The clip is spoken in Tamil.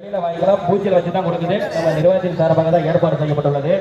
வெளியில வாங்கிக்கலாம், பூச்சியில் வச்சு தான் கொடுக்குது. நம்ம நிர்வாகத்தின் சார்பாக தான் ஏற்பாடு செய்யப்பட்டுள்ளது.